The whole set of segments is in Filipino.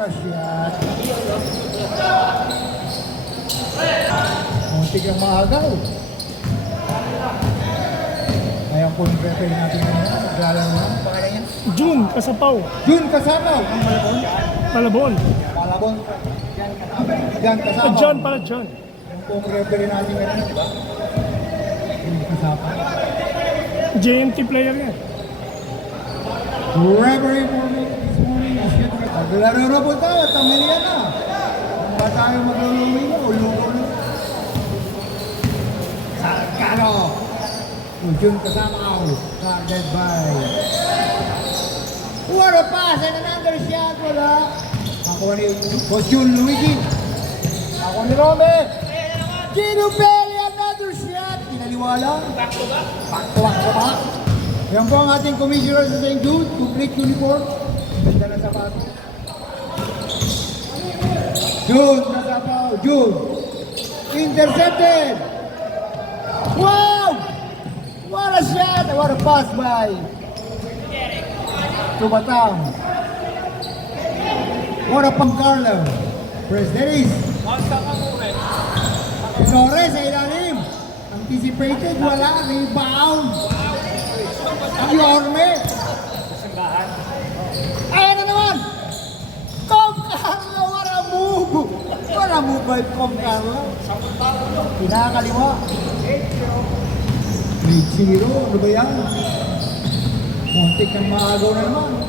what a shot. Muntik ang maagaw. Ngayon po yung referee natin ngayon. Naglalaro na. Pangalan niya? June Kasapaw. June Kasapaw. Ang Malabon. Malabon. Malabon. Jan Kasapaw. John pala, John. Yung pong referee natin ngayon, di ba? June Kasapaw. JMT player yan. Referee for me this morning is yun. Naglalaro po tayo. Tamilian na. Kung ba tayo magluluwi mo, ulugo na. Sarkano. June Kasapaw. Guarded by. What a pass and another shot. Wala. Ako ni June Luigi. Ako ni Rome. Gino Belli, another shot. Pinaliwala. Back to back. Yan po ang ating commissioner sa St. Jude. Complete uniform. Ganda na sapatos. June Kasapaw. June. Intercepted. Wow! What a shot! What a pass by Tubatang. What a Pangcarlo. Presderis. Torres sa ilalim. Anticipated. Wala. Rebound. Yorme. Ayan na naman. Pangcarlo. What a move. What a move by Pangcarlo. Pinakaliwa. 3-0, ano ba yan? Muntik kang maagaw na naman.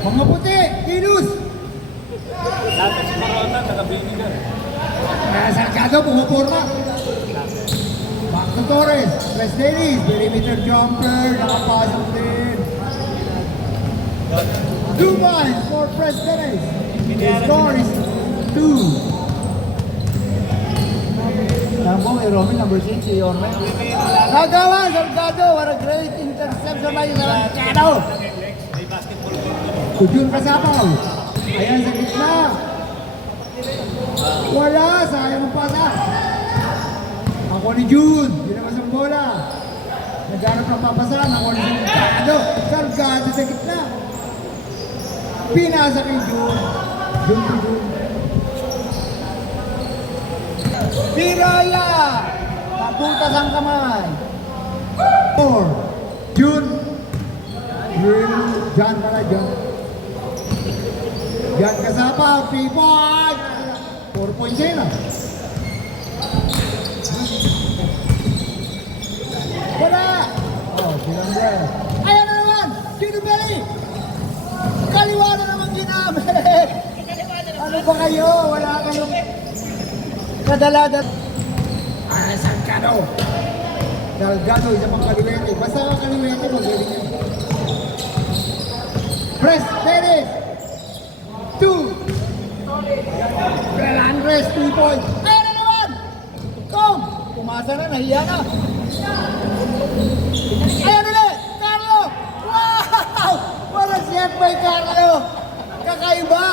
Mga puti, Tinus! Dapat si Marota, taga-Binigan. Sarkado, pumuporma. Back to Torres, West Dennis, perimeter jumper, nakapasok din. Dubai for West Dennis. The score is 2. Tambo, Romy, number 6, si Yorme. Nagawa, Salgado, what a great interception by Salgado. June Kasapaw. Ayan sa gitna. Wala, sayang ang pasa. Ako ni June, ginawas ang bola. Naghanap ng papasan, ako ni Salgado. Salgado sa gitna. Pinasa kay June. June to June. Piraya! Paputas ang kamay. 4. June. John pala, John. John Kasapaw, 3 points. 4 points din ah. Wala! Oh, silang there. Ayan na naman! Gino Belli! Kaliwa na naman ginamit! Ano ba kayo? Wala kayong kadaladan. Sarkano. Salgado, isa pang kaliwete. Basta ka kaliwete, magaling yun. Press, Dennis. 2. Andres, 3 points. Ayan na naman! Kom! Pumasa na, nahiya na. Ayan ulit! Carlo! Wow! What a shot by Carlo! Kakaiba!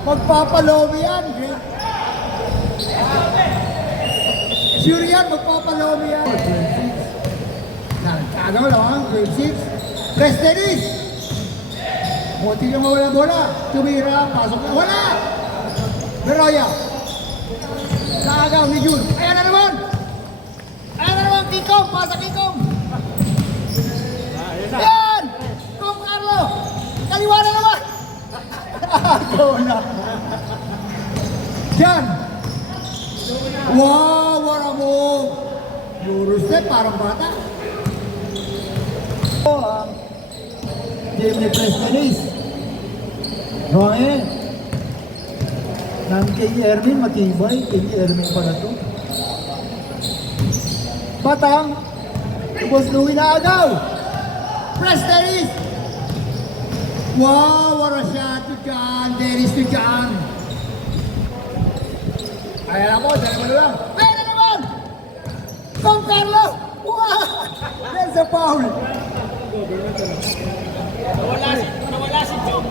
Magpapalobi yan. Sure yan, magpapalobi yan. Sarkano lang, grade 6. Press Dennis. Muntik yung mawala bola. Tumira, pasok na. Wala! Beroya. Kaagaw ni June. Ayan na naman! Ayan na naman, Kikom! Pasa Kikom! Ayan! Kom Carlo! Kaliwa na naman! Ako na! Diyan! Wow! What a move! Eurostep, parang bata. Ang team ni Presdenis. Roe. Nang kay Ermin, matibay. Kay Ermin pa na to. Batang. Ubos Louie na agaw. Presdenis. Wow! What a shot to John. Dennis to John. Ayan ako, dyan naman lang. Ayan na naman! Kong Carlo! Wow! Yan sa foul. Nawala si Joe.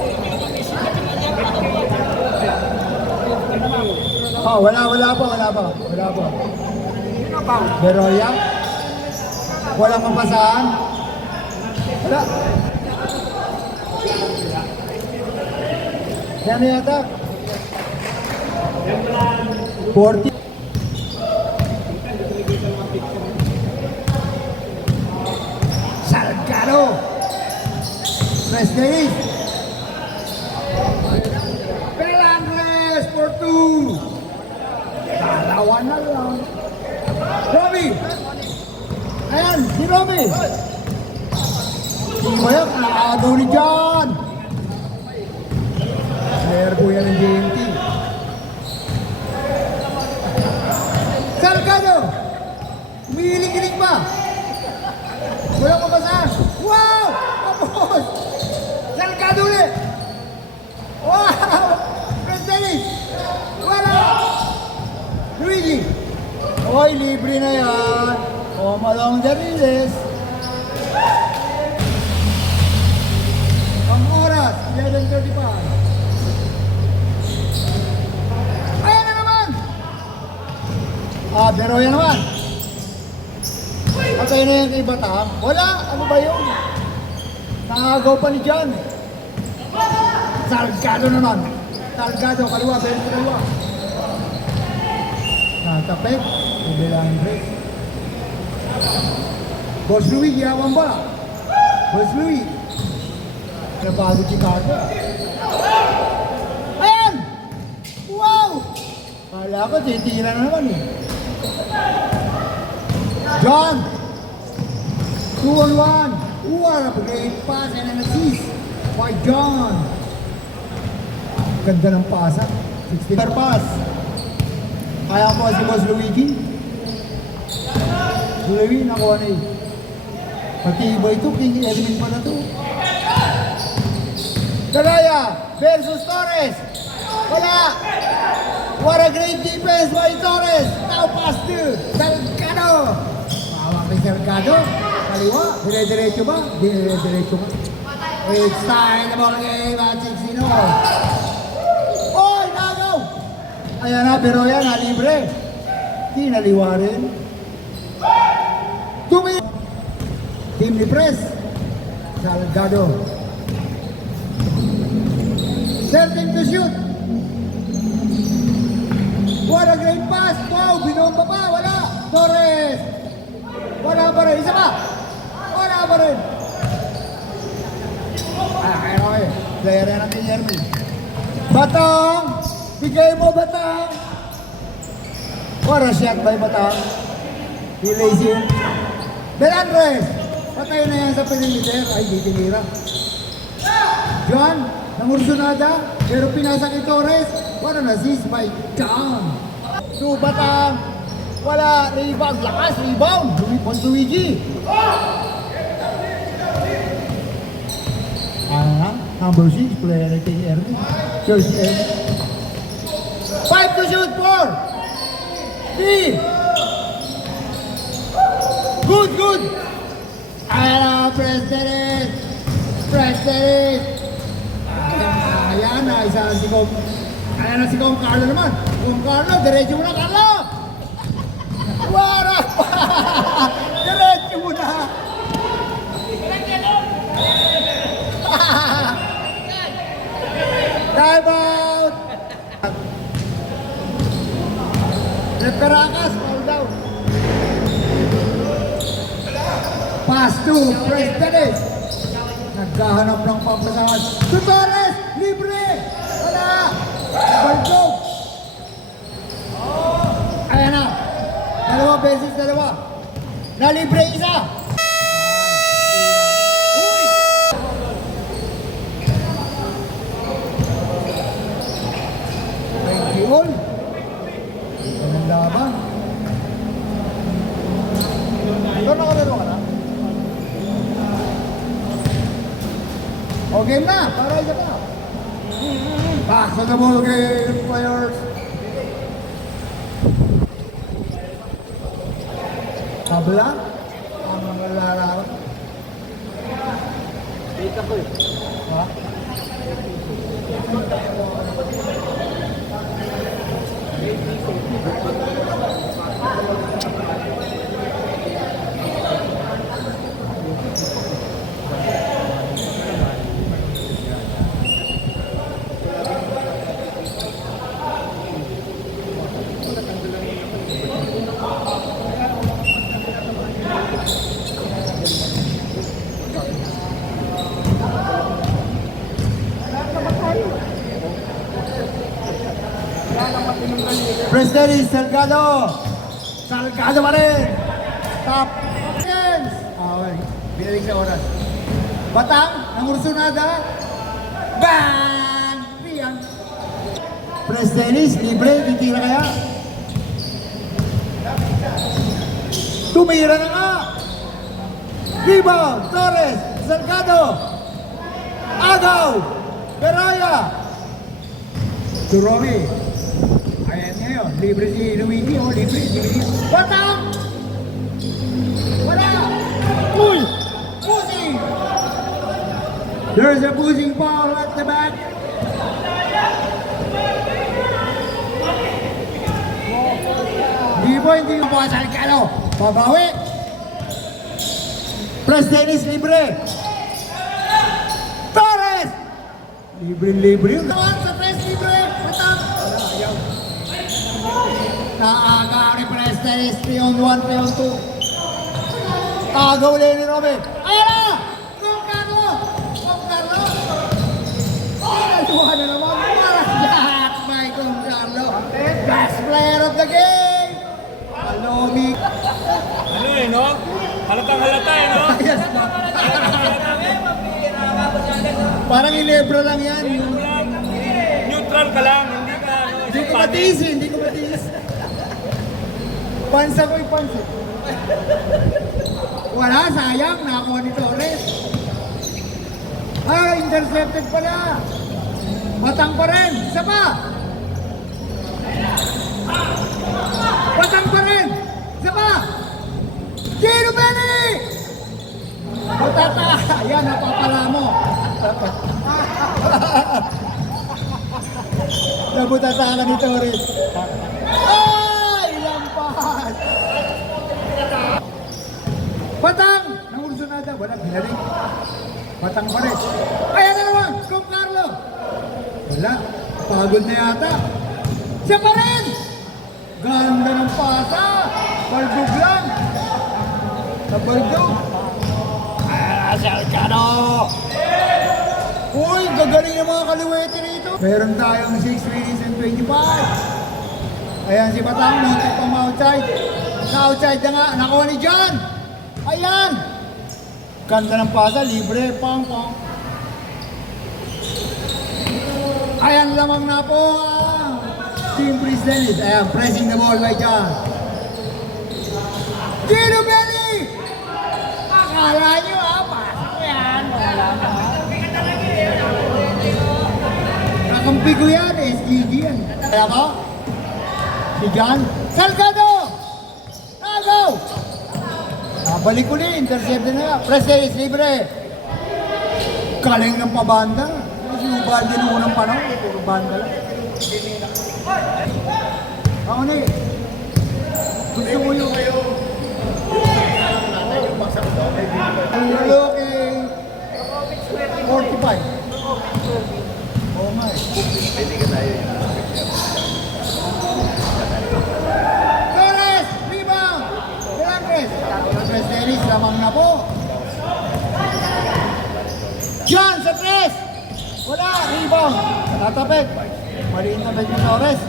Oh, wala pa. Beroya? Walang mapasahan? Wala. Yan yata. 40. Salgado. Press Davis. Pelandres for 2. Dalawa na lang. Romy. Ayan, si Romy. Sino ba yan? Nakagaw ni John. Player po yan ng JMT. Salgado. Umihilig-hilig pa. Wala pa ba saan? Wow! Tapos! Salgado ulit! Wow! President! Wala! Luigi! Oy, libre na yan. Home along the release. Ang oras, 11:35. Ayan na naman! Pero yan naman. Patay na yan kay Batang. Wala! Ano ba yun? Nakagaw pa ni John. Salgado naman. Salgado, kaliwa, bento kaliwa. Natapik. Bilang break. Boss Louie, yaman ba? Boss Louie. Nabago Chicago. Ayan! Wow! Kala ko, titira na naman eh. John! 2-on-1. What a great pass and an assist by John. Ganda ng pasa. 60 pass. Kaya ko si Boss Luigi. Luigi, nakuha na eh. Pati iba ito, king element pa na ito. Dalaya versus Torres. Wala. What a great defense by Torres. Now pass to Salgado. Mawak kay Salgado. Kaliwa. Dire-diretso ba? Dire-diretso ba? It's time the ball game at 16. Oy, nagaw! Ayan na, pero yan, libre. Di naliwa rin. Team ni Press. Salgado. 13 to shoot. What a great pass. Wow, binomba pa. Wala. Torres. Wala pa rin. Isa pa. Wala pa rin. Okay. Player na natin, Jeremy. Batang. Bigay mo, Batang. What a shot by Batang. He lays in. Belandres. Patay na yan sa perimeter. Ay, di tinira. John. Nangursunada. Pero pinasa kay Torres. What an assist by John. So, Batang. Wala. Rebound. Lakas. Rebound. Luigi. Number 6. Player na kay Ernie. Church Ernie. 5 to shoot. 4. 3. Good. Ayan na, President. Ayan na, isa si Kong. Ayan na si Kong Carlo naman. Kong Carlo, diretso mo na, Carlo. Wara pa. Diretso mo na. Time out. Reperacas, fall down. Pass to President. Nagkahanap ng pampasahan. To Torres! Libre! Wala! Baldo! Ayan na. Dalawa beses, dalawa. Nalibre isa. Uy! Thank you all. Anong laban? Ito nakalaro ka na? O game na, para isa pa. Back to the ball game, players. Tabla, ang mga larawan. Dito ko eh. Ha? President Salgado. Salgado pa rin. Top. Okay. Binalik sa oras. Batang, namursunada. Bang! Riyan. President libre, titira kaya. Tumira na nga. Rebound, Torres, Salgado. Agaw, Beraya. Durome. Ayan ngayon, libre si Luigi, oh, libre si Luigi. Batang! Wala! Uy! Pushing! There's a pushing ball at the back. Hindi po sa Salgado. Babawi. President libre. Torres! Libre. Naman sa Pres libre. Batang! Naagaw ni President, peon 1, peon 2. Agaw ulit ni Robin. Ayan na! Kung Carlo! Naluha na naman. Jack by Kung Carlo. Best player of the game! Alomi. Ano eh, no? Halatang halata eh, no? Yes, parang inebra lang yan. Neutral ka lang, hindi ka ano. Hindi ko matiis. Pansa ko'y pansa. Wala, sayang. Nakakuha ni Torres. Intercepted pala. Batang pa rin. Isa pa. Batang pa rin. Isa pa. Gino Benny! Butata. Ayan, napapala mo. Nabutata ka ni Torres. Ay! Lampas! Batang! Nangursunada. Wala, binaling. Batang pa rin. Ayan na naman! Kung Carlo! Wala. Pagod na yata. Siya pa rin! Ganda ng pasa! Balbog lang! Nabalbog! Salgado! Uy, gagaling yung mga kaliwete rito. Meron tayong 6 minutes and 25. Ayan si Batang, muntik pang outside. Na-outside na nga, nakuha ni John. Ayan! Ganda ng pasa, libre, pang. Ayan lamang na po. Team President. Ayan, pressing the ball by John. Gino Belly! Akala nyo pasok yan. Kakampi ko yan, SGG yan. Kaya ba? Si John. Salgado! Agaw! Balik ko na, intercepted na nga. President libre. Kaling ng pabanda. Kasi ubal din ng unang panahon. Puro banda lang. Ako na eh. Gusto ko yung Hello kay 45. Oh my. Torres! Rebound! Velanquez! Torres Dennis, lamang na po. John sa press! Wala! Rebound! Tatapit. Maliin tapit ni Torres.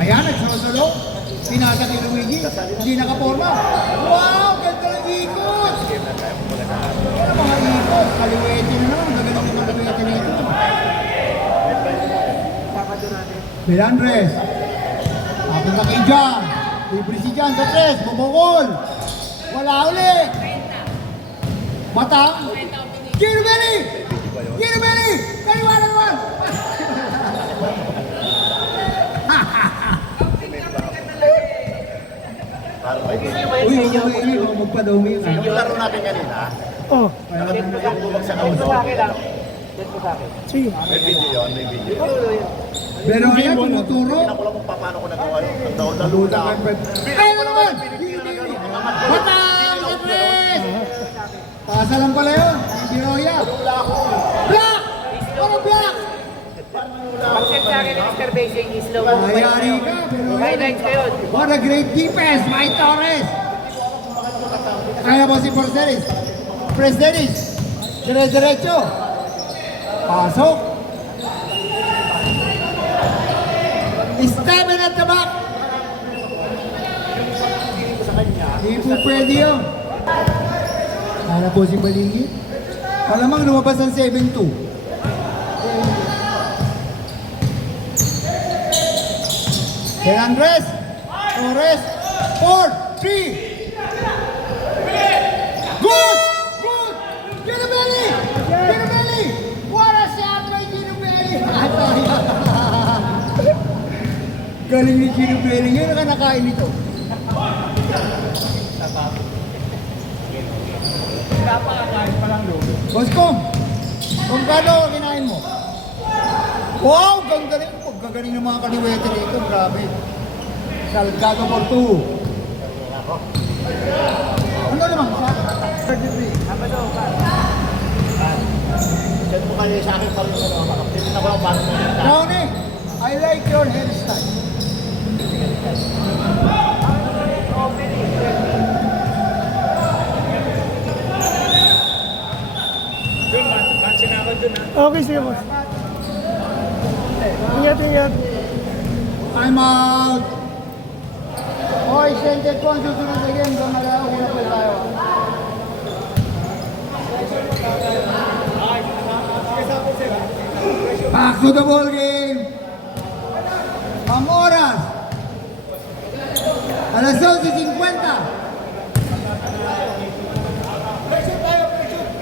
Ayan, nagsosolo. Pinasa ni Luigi. Hindi nakaporma. Wow! Ganda ng ikot! Ano mga ikot? Kaliwete na naman. Gagaling yung kaliwete nito. Belandres. Tapos na kay John. Libre si John sa tres. Bumukol. Wala uli. Batang. Gino Belly! Gino Belly! Kaliwa na naman! Uy, magpa-dumi. Yung laro natin kanina, Oh, yung bumagsak ako doon. sige. May video yun, may video. Pero ayan, tumuturo. Ako lang kung paano ko nagawa yun. Ang daw nalula ako. Kaya na naman! Batang! Kapres! Pasa lang pala yun. Binoya. Black! Ano black? Pag-set sa akin ni Mr. Basing is low. Ayari ka, pero Highlights ko yun. what a great defense by Torres! Kaya ba si Porcelis? Presdenis! Dire-diretso! Pasok! Esteban at the back. Hindi po pwede yun. Sana po si Baligi. Malamang lumabas ang 7-2. Andres. Torres. 4, 3. Good! Good! Ginobelli! Ginobelli! What a shot by Ginobelli! Galing ni Ginobelli. Ngayon ka nakain nito. Napakakain pa lang doon. Boscom, kung kano kinain mo? Wow! Gagaling po. Gagaling ng mga kaliwete dito. Grabe. Salgado por 2. Ano naman? 33. Diyan mo kayo sa akin pa rin ano, makapilitin ako ang bago mo. Tony, I like your hairstyle. Yun, match na ako dun ha. Okay, sige boss. Ingat, ingat. I'm out. Hoy, center ko ang susunod na game. Doon nag-aawin pa tayo. Back to the ball game. Ang oras. Alas 12:50.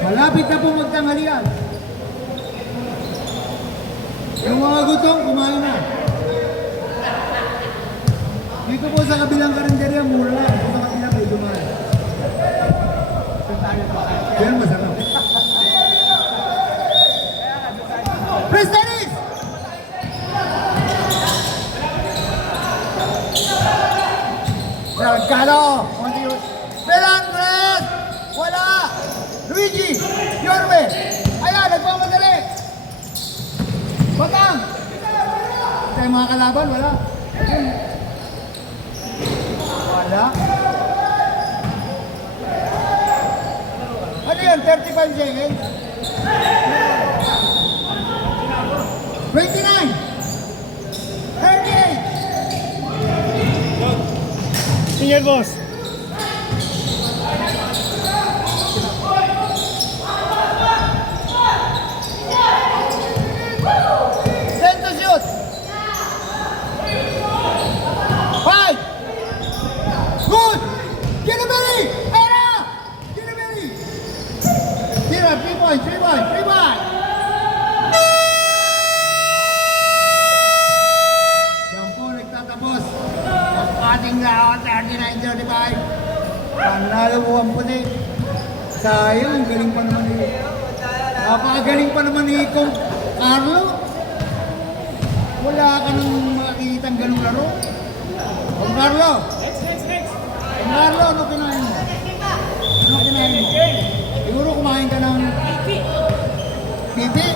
Malapit na po magtanghalian. Yung mga gutom, kumain na. Dito po sa kabilang karinderya, mura lang. Dito sa kabilang, medyo mahal. Yan, masarap. Prestanis! Ranggalo! Pelangres! Wala! Luigi! Yorme! Ayan, nagmamadali! Batang! Tayo mga kalaban, wala. Wala. Ano yan? 35 seconds? 29! 38! Ingat boss. Send to shoot! 5! Good! Ginobelli! Era! Ginobelli! Tira, 3 points, 3 points, 3 points! Yan po nagtatapos ang ating round 39-35. Panalo po ang puti. Sayang, galing pa naman ni... Napakagaling pa naman ni Kong Carlo. Wala ka nang makikita ang ganung laro. Kong Carlo! Kong Carlo, ano kinain mo? Ano kinain mo? Siguro kumain ka ng... Pipi?